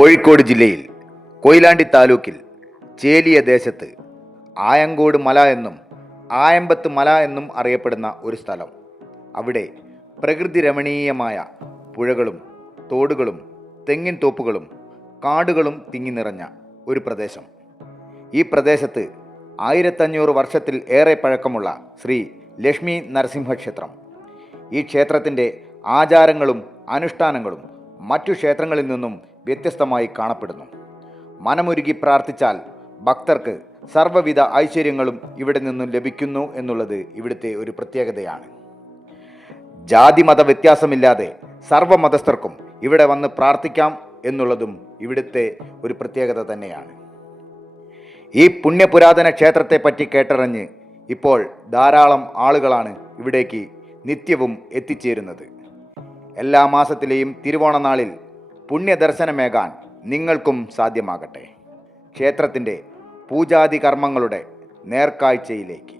കോഴിക്കോട് ജില്ലയിൽ കൊയിലാണ്ടി താലൂക്കിൽ ചേലിയ ദേശത്ത് ആയങ്കോട് മല എന്നും ആയമ്പത്ത് മല എന്നും അറിയപ്പെടുന്ന ഒരു സ്ഥലം. അവിടെ പ്രകൃതി രമണീയമായ പുഴകളും തോടുകളും തെങ്ങിൻ തോപ്പുകളും കാടുകളും തിങ്ങി നിറഞ്ഞ ഒരു പ്രദേശം. ഈ പ്രദേശത്ത് ആയിരത്തഞ്ഞൂറ് വർഷത്തിൽ ഏറെ പഴക്കമുള്ള ശ്രീ ലക്ഷ്മി നരസിംഹ ക്ഷേത്രം. ഈ ക്ഷേത്രത്തിന്റെ ആചാരങ്ങളും അനുഷ്ഠാനങ്ങളും മറ്റു ക്ഷേത്രങ്ങളിൽ നിന്നും വ്യത്യസ്തമായി കാണപ്പെടുന്നു. മനമൊരുകി പ്രാർത്ഥിച്ചാൽ ഭക്തർക്ക് സർവവിധ ഐശ്വര്യങ്ങളും ഇവിടെ നിന്നും ലഭിക്കുന്നു എന്നുള്ളത് ഇവിടുത്തെ ഒരു പ്രത്യേകതയാണ്. ജാതി മത വ്യത്യാസമില്ലാതെ സർവമതസ്ഥർക്കും ഇവിടെ വന്ന് പ്രാർത്ഥിക്കാം എന്നുള്ളതും ഇവിടുത്തെ ഒരു പ്രത്യേകത തന്നെയാണ്. ഈ പുണ്യപുരാതന ക്ഷേത്രത്തെ പറ്റി കേട്ടറിഞ്ഞ് ഇപ്പോൾ ധാരാളം ആളുകളാണ് ഇവിടേക്ക് നിത്യവും എത്തിച്ചേരുന്നത്. എല്ലാ മാസത്തിലെയും തിരുവോണനാളിൽ പുണ്യദർശനമേകാൻ നിങ്ങൾക്കും സാധ്യമാകട്ടെ. ക്ഷേത്രത്തിന്റെ പൂജാതി കർമ്മങ്ങളുടെ നേർക്കാഴ്ചയിലേക്ക്.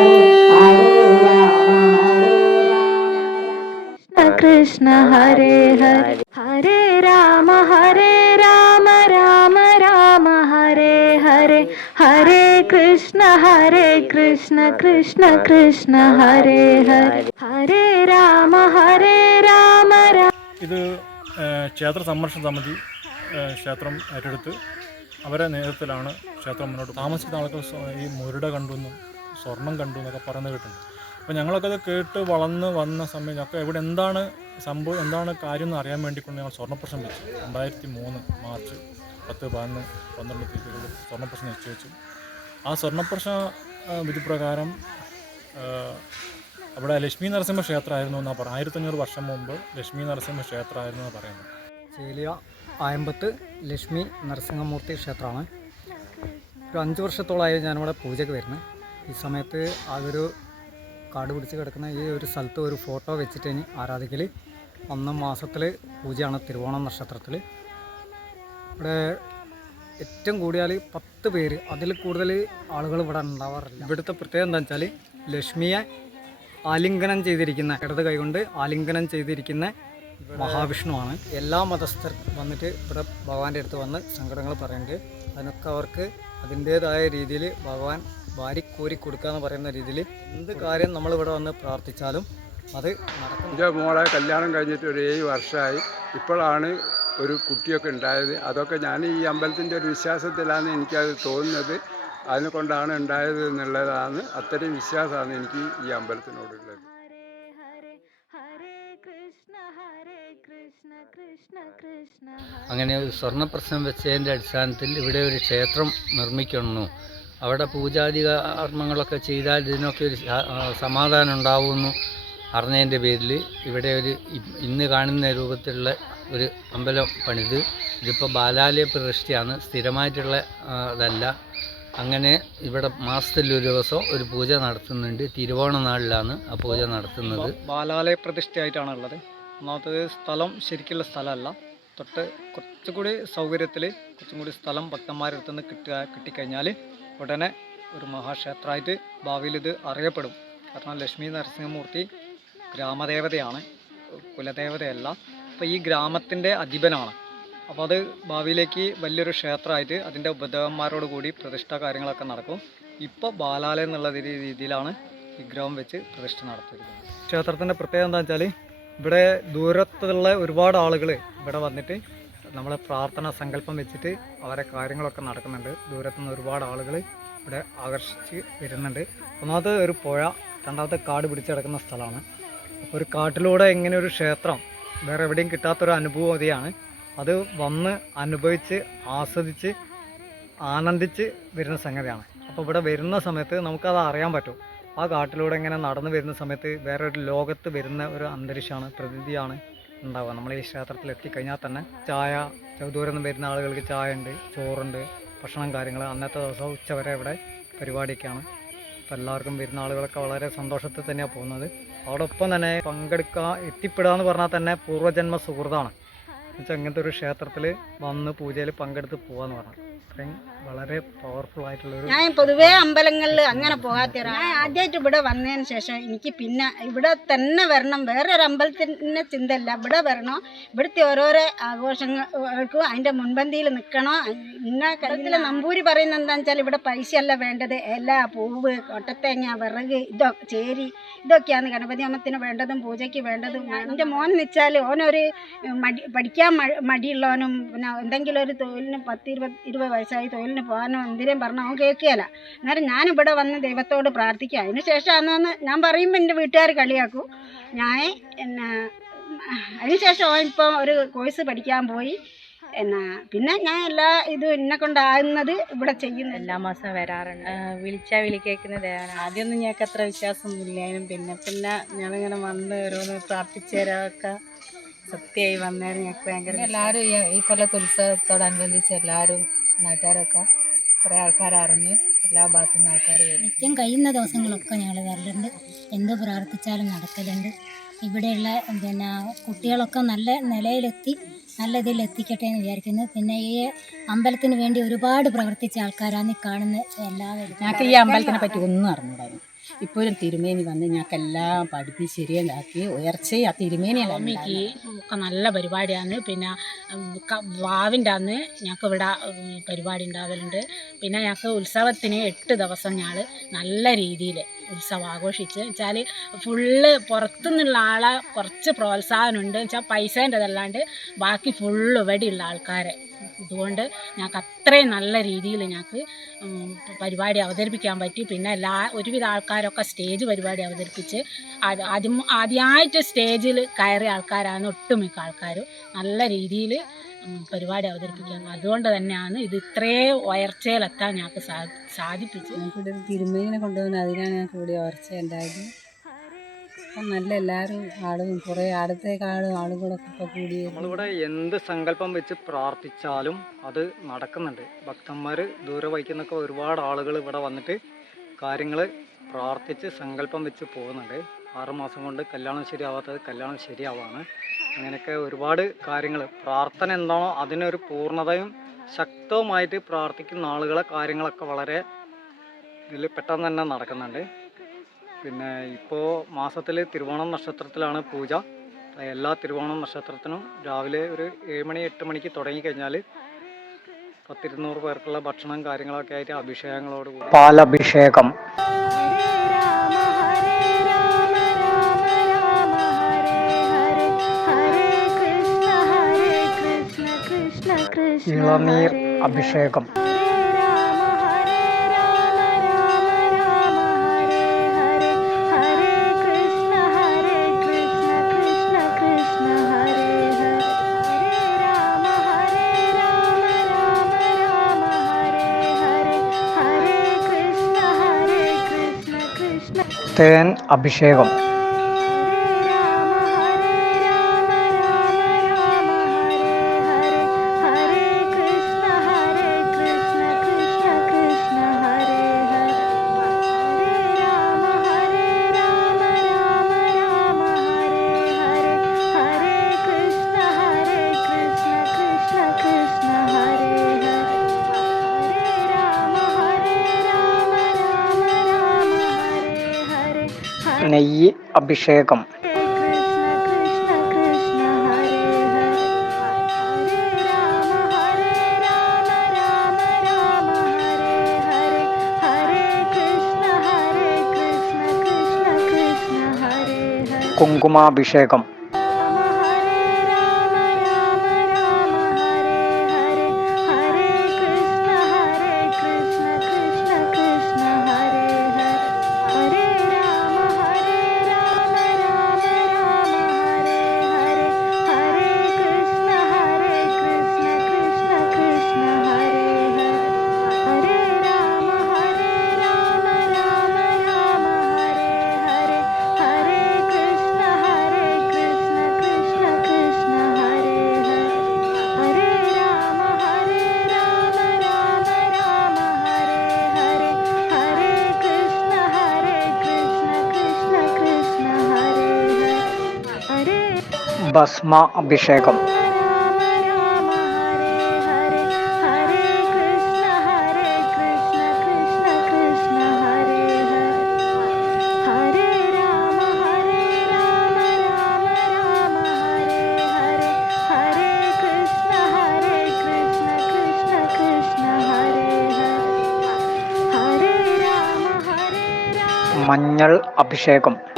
കൃഷ്ണ ഹരേ ഹരേ. ഹരേ രാമ ഹരേ രാമ രാമ രാമ ഹരേ ഹരേ. ഹരേ കൃഷ്ണ ഹരേ കൃഷ്ണ കൃഷ്ണ കൃഷ്ണ ഹരേ ഹരേ. ഹരേ രാമ ഹരേ രാമ രാമ ഇത് ക്ഷേത്ര സംരക്ഷണ സമിതി ക്ഷേത്രം ഏറ്റെടുത്ത് അവരെ നേതൃത്വത്തിലാണ് ക്ഷേത്രം മുന്നോട്ട് താമസിക്കുന്ന ആളുകൾ ഈ മുരുട കണ്ടു എന്നും സ്വർണം കണ്ടു എന്നൊക്കെ പറയുന്നത് കേട്ടിട്ടുണ്ട്. അപ്പോൾ ഞങ്ങളൊക്കെ അത് കേട്ട് വളർന്ന് വന്ന സമയം ഞങ്ങൾക്ക് ഇവിടെ എന്താണ് സംഭവം എന്താണ് കാര്യം എന്ന് അറിയാൻ വേണ്ടിക്കൊണ്ട് ഞങ്ങൾ സ്വർണപ്രശ്നം വെച്ചു. രണ്ടായിരത്തി മൂന്ന് മാർച്ച് പത്ത് പതിനൊന്ന് പന്ത്രണ്ട് തീയതികളിൽ സ്വർണപ്രശ്നം നിശ്ചയിച്ചു. ആ സ്വർണപ്രശ്ന വിധി വിധിപ്രകാരം അവിടെ ലക്ഷ്മി നരസിംഹ ക്ഷേത്രമായിരുന്നു എന്നാണ് പറയുന്നത് ആയിരത്തഞ്ഞൂറ് വർഷം മുമ്പ് ലക്ഷ്മി നരസിംഹ ക്ഷേത്രമായിരുന്നു എന്ന് പറയുന്നത്. ചേലിയ ആയമ്പത്ത് ലക്ഷ്മി നരസിംഹമൂർത്തി ക്ഷേത്രമാണ്. ഒരു അഞ്ച് വർഷത്തോളമായി ഞാനിവിടെ പൂജയ്ക്ക് വരുന്നത്. ഈ സമയത്ത് അതൊരു കാട് പിടിച്ച് കിടക്കുന്ന ഈ ഒരു സ്ഥലത്ത് ഒരു ഫോട്ടോ വെച്ചിട്ട് ഇനി ആരാധിക്കൽ ഒന്നാം മാസത്തിൽ പൂജയാണ് തിരുവോണം നക്ഷത്രത്തിൽ ഇവിടെ ഏറ്റവും കൂടിയാൽ പത്ത് പേര്. അതിൽ കൂടുതൽ ആളുകൾ ഇവിടെ ഉണ്ടാവാറില്ല. ഇവിടുത്തെ പ്രത്യേകത എന്താ വെച്ചാൽ ലക്ഷ്മിയെ ആലിംഗനം ചെയ്തിരിക്കുന്ന ഇടത് കൈകൊണ്ട് ആലിംഗനം ചെയ്തിരിക്കുന്ന മഹാവിഷ്ണുവാണ്. എല്ലാ മതസ്ഥർ വന്നിട്ട് ഇവിടെ ഭഗവാന്റെ അടുത്ത് വന്ന് സങ്കടങ്ങൾ പറയുന്നുണ്ട് അതിനൊക്കെ അവർക്ക് അതിന്റേതായ രീതിയിൽ ഭഗവാൻ വാരിക്കോരി കോരി എന്ന് പറയുന്ന രീതിയിൽ എന്ത് കാര്യം നമ്മളിവിടെ വന്ന് പ്രാർത്ഥിച്ചാലും അത് നടക്കും. എന്റെ മോളെ കല്യാണം കഴിഞ്ഞിട്ട് ഒരു ഏഴ് വർഷമായി. ഇപ്പോഴാണ് ഒരു കുട്ടിയൊക്കെ ഉണ്ടായത്. അതൊക്കെ ഞാൻ ഈ അമ്പലത്തിന്റെ ഒരു വിശ്വാസത്തിലാണ് എനിക്കത് തോന്നുന്നത്. അതിനെ കൊണ്ടാണ് ഉണ്ടായത് എന്നുള്ളതാണ് അത്രയും വിശ്വാസമാണ് എനിക്ക് ഈ അമ്പലത്തിനോടുള്ളത്. ഹരേ ഹരേ കൃഷ്ണ ഹരേ കൃഷ്ണ കൃഷ്ണ കൃഷ്ണ ഹരേ അങ്ങനെ ഒരു സ്വർണ പ്രശ്നം വെച്ചതിന്റെ അടിസ്ഥാനത്തിൽ ഇവിടെ ഒരു ക്ഷേത്രം നിർമ്മിക്കുന്നു. അവിടെ പൂജാതി കർമ്മങ്ങളൊക്കെ ചെയ്താൽ ഇതിനൊക്കെ ഒരു സമാധാനം ഉണ്ടാവുമെന്ന് അറിഞ്ഞതിന്റെ പേരിൽ ഇവിടെ ഒരു ഇന്ന് കാണുന്ന രൂപത്തിലുള്ള ഒരു അമ്പലം പണിത്. ഇതിപ്പോൾ ബാലാലയ പ്രതിഷ്ഠയാണ്. സ്ഥിരമായിട്ടുള്ള ഇതല്ല അതല്ല. അങ്ങനെ ഇവിടെ മാസത്തിൽ ഒരു ദിവസം ഒരു പൂജ നടത്തുന്നുണ്ട്. തിരുവോണ നാളിലാണ് ആ പൂജ നടത്തുന്നത്. ബാലാലയ പ്രതിഷ്ഠയായിട്ടാണ് ഉള്ളത് ഒന്നാമത്തത് സ്ഥലം ശരിക്കുള്ള സ്ഥലമല്ല. തൊട്ട് കുറച്ചുകൂടി സൗകര്യത്തിൽ കുറച്ചും കൂടി സ്ഥലം ഭക്തന്മാരുടെ അടുത്തുനിന്ന് കിട്ടുക കിട്ടിക്കഴിഞ്ഞാൽ ഉടനെ ഒരു മഹാക്ഷേത്രമായിട്ട് ഭാവിയിൽ ഇത് അറിയപ്പെടും. കാരണം ലക്ഷ്മി നരസിംഹമൂർത്തി ഗ്രാമദേവതയാണ് കുലദേവതയല്ല. അപ്പോൾ ഈ ഗ്രാമത്തിന്റെ അധിപനാണ്. അപ്പോൾ അത് ഭാവിയിലേക്ക് വലിയൊരു ക്ഷേത്രമായിട്ട് അതിന്റെ ഉപദേവന്മാരോട് കൂടി പ്രതിഷ്ഠ കാര്യങ്ങളൊക്കെ നടക്കും. ഇപ്പോൾ ബാലാലയം എന്നുള്ള രീതി- രീതിയിലാണ് വിഗ്രഹം വെച്ച് പ്രതിഷ്ഠ നടത്തിയിരിക്കുന്നത്. ക്ഷേത്രത്തിന്റെ പ്രത്യേകത എന്താ വെച്ചാൽ ഇവിടെ ദൂരത്തുള്ള ഒരുപാട് ആളുകൾ ഇവിടെ വന്നിട്ട് നമ്മളെ പ്രാർത്ഥന സങ്കല്പം വെച്ചിട്ട് അവരെ കാര്യങ്ങളൊക്കെ നടക്കുന്നുണ്ട്. ദൂരത്തുനിന്ന് ഒരുപാട് ആളുകൾ ഇവിടെ ആകർഷിച്ച് വരുന്നുണ്ട്. ഒന്നാമത് ഒരു പുഴ രണ്ടാമത്തെ കാട് പിടിച്ച് കിടക്കുന്ന സ്ഥലമാണ്. ഒരു കാട്ടിലൂടെ ഇങ്ങനെ ഒരു ക്ഷേത്രം വേറെ എവിടെയും കിട്ടാത്തൊരു അനുഭൂതിയാണ് അത് വന്ന് അനുഭവിച്ച് ആസ്വദിച്ച് ആനന്ദിച്ച് വരുന്ന സംഗതിയാണ്. അപ്പോൾ ഇവിടെ വരുന്ന സമയത്ത് നമുക്കത് അറിയാൻ പറ്റും. ആ കാട്ടിലൂടെ ഇങ്ങനെ നടന്നു വരുന്ന സമയത്ത് വേറെ ഒരു ലോകത്ത് വരുന്ന ഒരു അന്തരീക്ഷമാണ് പ്രകൃതിയാണ്. ഉണ്ടാവുക. നമ്മൾ ഈ ക്ഷേത്രത്തിൽ എത്തിക്കഴിഞ്ഞാൽ തന്നെ ചായ ദൂരം നിന്ന് വരുന്ന ആളുകൾക്ക് ചായ ഉണ്ട് ചോറുണ്ട് ഭക്ഷണം കാര്യങ്ങൾ. അന്നത്തെ ദിവസം ഉച്ചവരെ ഇവിടെ പരിപാടിയൊക്കെയാണ്. അപ്പോൾ എല്ലാവർക്കും വരുന്ന ആളുകളൊക്കെ വളരെ സന്തോഷത്തിൽ തന്നെയാണ് പോകുന്നത്. അതോടൊപ്പം തന്നെ പങ്കെടുക്കുക എത്തിപ്പെടുക എന്ന് പറഞ്ഞാൽ തന്നെ പൂർവജന്മ സുഹൃത്താണ്. എന്നുവെച്ചാൽ അങ്ങനത്തെ ഒരു ക്ഷേത്രത്തിൽ വന്ന് പൂജയിൽ പങ്കെടുത്ത് പോവാന്ന് പറഞ്ഞു. അത്രയും വളരെ പവർഫുൾ ആയിട്ടുള്ള ഞാൻ പൊതുവേ അമ്പലങ്ങളിൽ അങ്ങനെ പോകാത്ത ഞാൻ ആദ്യമായിട്ട് ഇവിടെ വന്നതിന് ശേഷം എനിക്ക് പിന്നെ ഇവിടെ തന്നെ വരണം. വേറെ ഒരു അമ്പലത്തിന്റെ ചിന്തയില്ല. ഇവിടെ വരണോ. ഇവിടുത്തെ ഓരോരോ ആഘോഷങ്ങൾക്കും അതിന്റെ മുൻപന്തിയിൽ നിൽക്കണോ. ഇന്ന കയ്യിലെ നമ്പൂരി പറയുന്നത് എന്താണെന്ന് വെച്ചാൽ ഇവിടെ പൈസയല്ല വേണ്ടത്. ഇല പൂവ് കൊട്ടത്തേങ്ങ വിറക് ഇതൊക്കെ ചേരി ഇതൊക്കെയാണ് ഗണപതി അമ്മത്തിന് വേണ്ടതും പൂജയ്ക്ക് വേണ്ടതും. എന്റെ മോൻ നിച്ചാൽ വെച്ചാൽ ഓനൊരു മടി പഠിക്കാൻ മ- മടിയുള്ളവനും പിന്നെ എന്തെങ്കിലും ഒരു തൊഴിലിന് പത്ത് ഇരുപത് ഇരുപത് വയസ്സായി തൊഴിലിന് പോകാനോ എന്തിനേം പറഞ്ഞാൽ അവൻ കേൾക്കുകയില്ല. അന്നേരം ഞാനിവിടെ വന്ന് ദൈവത്തോട് പ്രാർത്ഥിക്കുക. അതിന് അന്നൊന്ന് ഞാൻ പറയുമ്പോൾ എന്റെ വീട്ടുകാർ കളിയാക്കും. ഞാൻ എന്നാ അതിന് ശേഷം അവൻ ഇപ്പോൾ ഒരു കോഴ്സ് പഠിക്കാൻ പോയി. എന്നാ പിന്നെ ഞാൻ എല്ലാ ഇതും എന്നെ കൊണ്ടാകുന്നത് ഇവിടെ ചെയ്യുന്നു എല്ലാ മാസം വരാറുണ്ട്. വിളിച്ചാൽ വിളി കേൾക്കുന്ന ദേവനാണ് ആദ്യമൊന്നും ഞങ്ങൾക്ക് അത്ര വിശ്വാസമൊന്നുമില്ലായിരുന്നു. പിന്നെ പിന്നെ ഞാനിങ്ങനെ വന്ന് ഓരോന്ന് പ്രാർത്ഥിച്ചു തരാമൊക്കെ സത്യമായി വന്നേരം ഞങ്ങൾക്ക് ഭയങ്കര എല്ലാവരും ഈ ഈ കൊല്ലത്തെ ഉത്സവത്തോടനുബന്ധിച്ച് എല്ലാവരും നാട്ടുകാരൊക്കെ കുറേ ആൾക്കാർ അറിഞ്ഞ് എല്ലാ ഭാഗത്തു നിന്ന് ആൾക്കാർ വരും നിത്യം കഴിയുന്ന ദിവസങ്ങളൊക്കെ ഞങ്ങൾ വരലുണ്ട്. എന്ത് പ്രാർത്ഥിച്ചാലും നടക്കലുണ്ട്. ഇവിടെയുള്ള പിന്നെ കുട്ടികളൊക്കെ നല്ല നിലയിലെത്തി നല്ല ഇതിൽ എത്തിക്കട്ടെ എന്ന് വിചാരിക്കുന്നു. പിന്നെ ഈ അമ്പലത്തിന് വേണ്ടി ഒരുപാട് പ്രവർത്തിച്ച ആൾക്കാരാണ് ഈ കാണുന്ന എല്ലാവരും. ഞങ്ങൾക്ക് ഈ അമ്പലത്തിനെ പറ്റി ഒന്നും അറിഞ്ഞൂടായിരുന്നു. ഇപ്പോഴും തിരുമേനി വന്ന് ഞങ്ങൾക്കെല്ലാം പഠിപ്പിച്ച് ശരിയാക്കി ഉയർച്ചയെ ആ തിരുമേനിയല്ല അമ്മയ്ക്ക് ഒക്കെ നല്ല പരിപാടിയാണ്. പിന്നെ വാവിന്റെ അന്ന് ഞങ്ങൾക്ക് ഇവിടെ പരിപാടി ഉണ്ടാവലുണ്ട്. പിന്നെ ഞങ്ങൾക്ക് ഉത്സവത്തിന് എട്ട് ദിവസം ഞങ്ങൾ നല്ല രീതിയിൽ ഉത്സവം ആഘോഷിച്ച്. വെച്ചാൽ ഫുള്ള് പുറത്തുനിന്നുള്ള ആളെ കുറച്ച് പ്രോത്സാഹനമുണ്ട്. വെച്ചാൽ പൈസേന്റെതല്ലാണ്ട് ബാക്കി ഫുള്ള് ഇവിടെയുള്ള ആൾക്കാരെ. ഇതുകൊണ്ട് ഞങ്ങൾക്ക് അത്രയും നല്ല രീതിയിൽ ഞങ്ങൾക്ക് പരിപാടി അവതരിപ്പിക്കാൻ പറ്റി. പിന്നെ എല്ലാ ഒരുവിധ ആൾക്കാരൊക്കെ സ്റ്റേജ് പരിപാടി അവതരിപ്പിച്ച് ആദ്യം ആദ്യമായിട്ട് സ്റ്റേജിൽ കയറിയ ആൾക്കാരാണ് ഒട്ടുമിക്ക ആൾക്കാരും. നല്ല രീതിയിൽ പരിപാടി അവതരിപ്പിക്കാൻ. അതുകൊണ്ട് തന്നെയാണ് ഇത് ഇത്രയും ഉയർച്ചയിലെത്താൻ ഞങ്ങൾക്ക് സാധിപ്പിച്ചത്. തിരുമേനിനെ കൊണ്ടുവന്ന് അതിനാണ് ഞങ്ങൾക്ക് ഇവിടെ ഉയർച്ച ഉണ്ടായത്. നല്ല എല്ലാവരും ആളും കുറേ അടുത്തേക്കാളും ആളുകളൊക്കെ ഇപ്പോൾ കൂടി നമ്മളിവിടെ എന്ത് സങ്കല്പം വെച്ച് പ്രാർത്ഥിച്ചാലും അത് നടക്കുന്നുണ്ട്. ഭക്തന്മാര് ദൂരെ വഹിക്കുന്നൊക്കെ ഒരുപാട് ആളുകൾ ഇവിടെ വന്നിട്ട് കാര്യങ്ങൾ പ്രാർത്ഥിച്ച് സങ്കല്പം വെച്ച് പോകുന്നുണ്ട്. ആറുമാസം കൊണ്ട് കല്യാണം ശരിയാവാത്തത് കല്യാണം ശരിയാവാണ്. അങ്ങനെയൊക്കെ ഒരുപാട് കാര്യങ്ങൾ പ്രാർത്ഥന എന്താണോ അതിനൊരു പൂർണതയും ശക്തവുമായിട്ട് പ്രാർത്ഥിക്കുന്ന ആളുകളെ കാര്യങ്ങളൊക്കെ വളരെ ഇതിൽ പെട്ടെന്ന് തന്നെ നടക്കുന്നുണ്ട്. പിന്നെ ഇപ്പോൾ മാസത്തിൽ തിരുവോണം നക്ഷത്രത്തിലാണ് പൂജ. എല്ലാ തിരുവോണം നക്ഷത്രത്തിനും രാവിലെ ഒരു ഏഴ് മണി എട്ട് മണിക്ക് തുടങ്ങിക്കഴിഞ്ഞാൽ പത്തിരുന്നൂറ് പേർക്കുള്ള ഭക്ഷണം കാര്യങ്ങളൊക്കെ ആയിട്ട് അഭിഷേകങ്ങളോട് കൂടി. പാലഭിഷേകം. ഇളനീർ അഭിഷേകം. തേൻ അഭിഷേകം. നെയ്യ് അഭിഷേകം. കുങ്കുമാഭിഷേകം. ഹരേ അഭിഷേകം മഞ്ഞൾ അഭിഷേകം.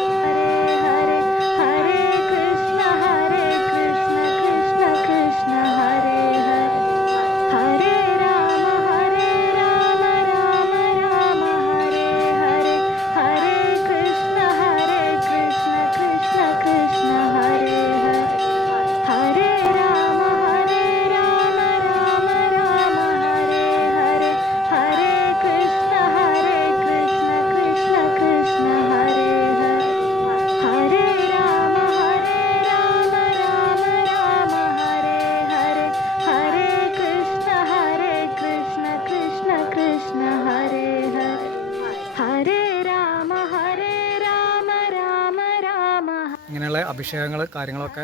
അഭിഷേകങ്ങൾ കാര്യങ്ങളൊക്കെ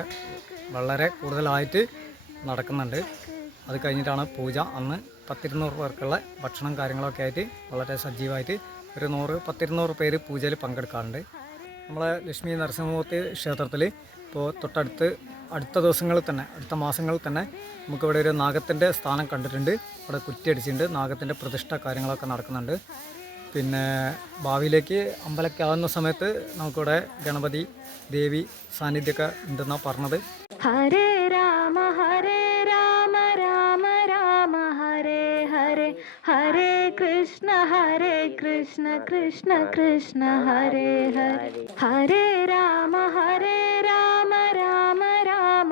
വളരെ കൂടുതലായിട്ട് നടക്കുന്നുണ്ട്. അത് കഴിഞ്ഞിട്ടാണ് പൂജ. അന്ന് പത്തിരുന്നൂറ് പേർക്കുള്ള ഭക്ഷണം കാര്യങ്ങളൊക്കെ ആയിട്ട് വളരെ സജീവമായിട്ട് ഒരു നൂറ് പത്തിരുന്നൂറ് പേര് പൂജയിൽ പങ്കെടുക്കാറുണ്ട്. നമ്മളെ ലക്ഷ്മി നരസിംഹമൂർത്തി ക്ഷേത്രത്തിൽ ഇപ്പോൾ തൊട്ടടുത്ത് അടുത്ത ദിവസങ്ങളിൽ തന്നെ അടുത്ത മാസങ്ങളിൽ തന്നെ നമുക്കിവിടെ ഒരു നാഗത്തിന്റെ സ്ഥാനം കണ്ടിട്ടുണ്ട്. ഇവിടെ കുറ്റിയടിച്ചിട്ടുണ്ട്. നാഗത്തിന്റെ പ്രതിഷ്ഠ കാര്യങ്ങളൊക്കെ നടക്കുന്നുണ്ട്. പിന്നെ ഭാവിയിലേക്ക് അമ്പലക്കാവുന്ന സമയത്ത് നമുക്കിവിടെ ഗണപതി ദേവി സാന്നിധ്യമൊക്കെ ഉണ്ടെന്നാണ് പറഞ്ഞത്. ഹരേ രാമ ഹരേ രാമ രാമ രാമ ഹരേ ഹരേ ഹരേ കൃഷ്ണ ഹരേ കൃഷ്ണ കൃഷ്ണ കൃഷ്ണ ഹരേ ഹരേ. ഹരേ രാമ ഹരേ രാമ രാമ രാമ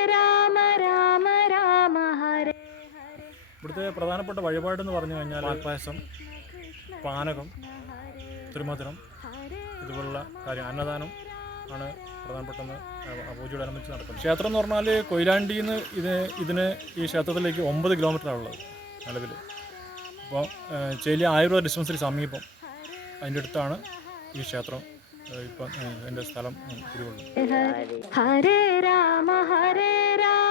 ഇവിടുത്തെ പ്രധാനപ്പെട്ട വഴിപാട് എന്ന് പറഞ്ഞു കഴിഞ്ഞാൽ പാൽപ്പായസം പാനകം തിരുമധുരം ഇതുപോലുള്ള കാര്യം അന്നദാനം ആണ് പ്രധാനപ്പെട്ട പൂജയോടനുബന്ധിച്ച് നടക്കുന്നത്. ക്ഷേത്രം എന്ന് പറഞ്ഞാൽ കൊയിലാണ്ടിയിൽ നിന്ന് ഇത് ഇതിന് ഈ ക്ഷേത്രത്തിലേക്ക് ഒമ്പത് കിലോമീറ്ററാണ് ഉള്ളത് നിലവിൽ അപ്പോൾ ചേലി ആയുർവേദ ഡിസ്പെൻസറി സമീപം അതിന്റെ അടുത്താണ് ഈ ക്ഷേത്രം ഇപ്പം എന്റെ സ്ഥലം ഹരേ രാമ ഹരേ രാമ.